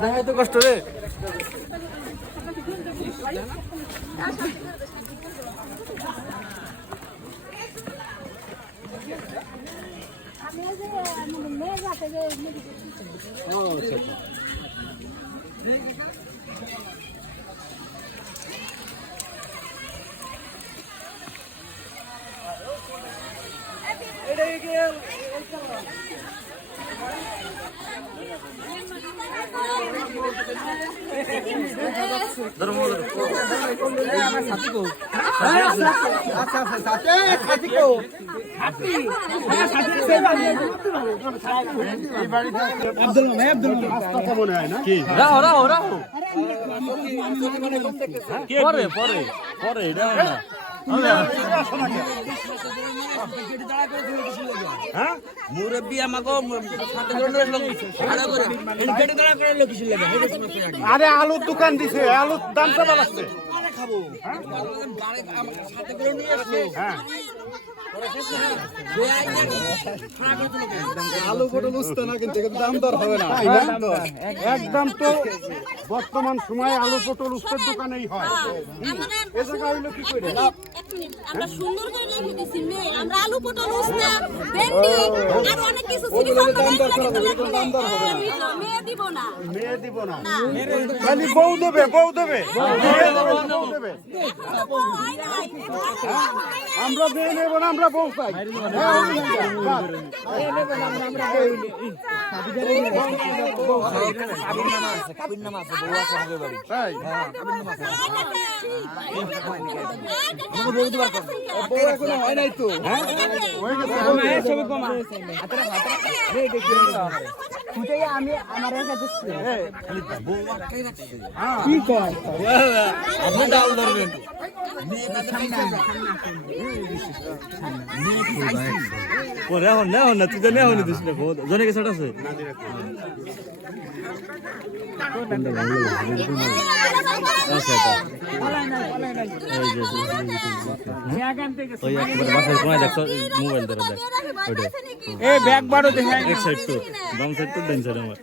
দেখাই তো কষ্ট রে। মুরব্বী আমাকে আরে আলুর দোকান দিছে, আলুর দাম তো বাড়াচ্ছে। আলু পটল উঠতে না, কিন্তু দাম দর হবে না। একদম তো বর্তমান সময়ে আলু পটল উঠতে দোকানেই হয়। এ জায়গা হইলো কি করে? আমরা সুন্দর করে লিখে দিছি আমরা আলু পটল উস্তা ভেন্ডি আর অনেক কিছু জিনিস মেয়ে দিব না, মেয়ে দিব না, খালি বউ দেবে, বউ দেবে, বউ দেবে। আমরা মেয়ে নেব না, আমরা বউ চাই। হয় নাই তো আমি আমার কি কয় আপনি ডাল ধরবেন পরে এখন না হন না তুই তো নেওয়া হনি দিস না জনে গেছে আছে মোবাইল ধরে দেখ এই ব্যাগ বারো দেখে এক সাইড তো বাম সাইড তো ডান সাইড আমার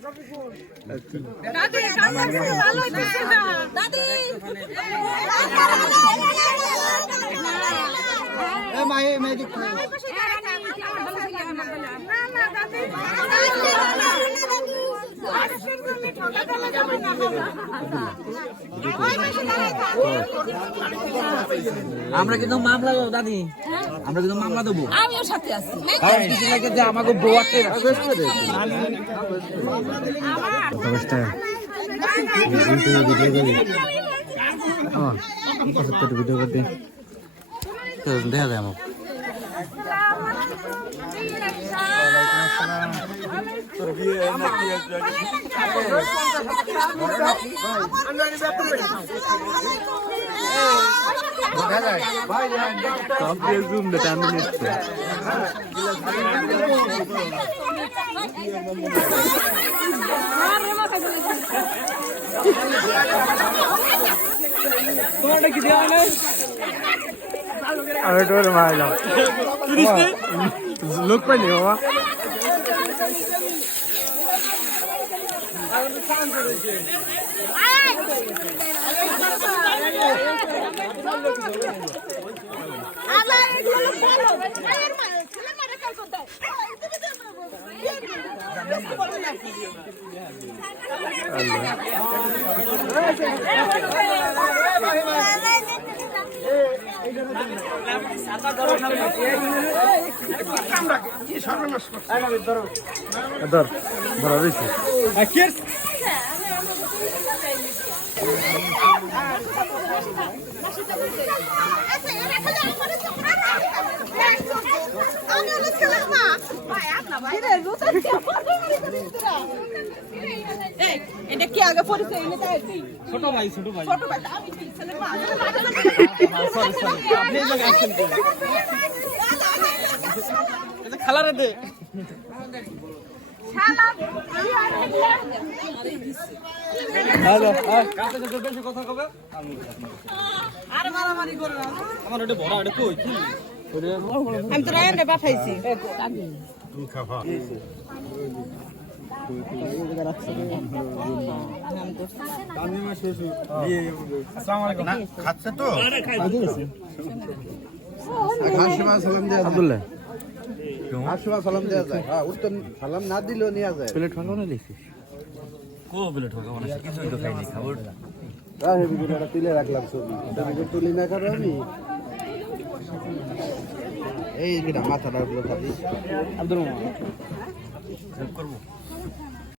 আমরা কিন্তু মামলা দেবো দাদি, আমরা কিন্তু মামলা দেবো। আমিও সাথে আছি। আমাকে বউ আটকে ভিডিও করতে দেখা যায় আমার লোক পাইনি বাবা ধরা রয়েছে এটা কি আগে পরিচয় ছোট ভাই ছোট ভাই আমি ছেলে মা সরি সরি আপনি এই জায়গায় আসছেন তো এটা খালারে দে হ্যালো কাছে কাছে বেশি কথা কবে আর মারামারি করো না আমার ওটা ভরা ওটা কই কি আমি তো রায়নে পাঠাইছি তুমি খাবা খাচ্ছে তো আব্দুল্লাহ সালাম দেওয়া যায় হ্যাঁ উত্তর সালাম না দিলেও নেওয়া যায় প্লেট ফাঁকা না লিখছিস তুলে রাখলাম ছবি তুলি না কারো আমি এই মাথাটা খাবি আব্দুল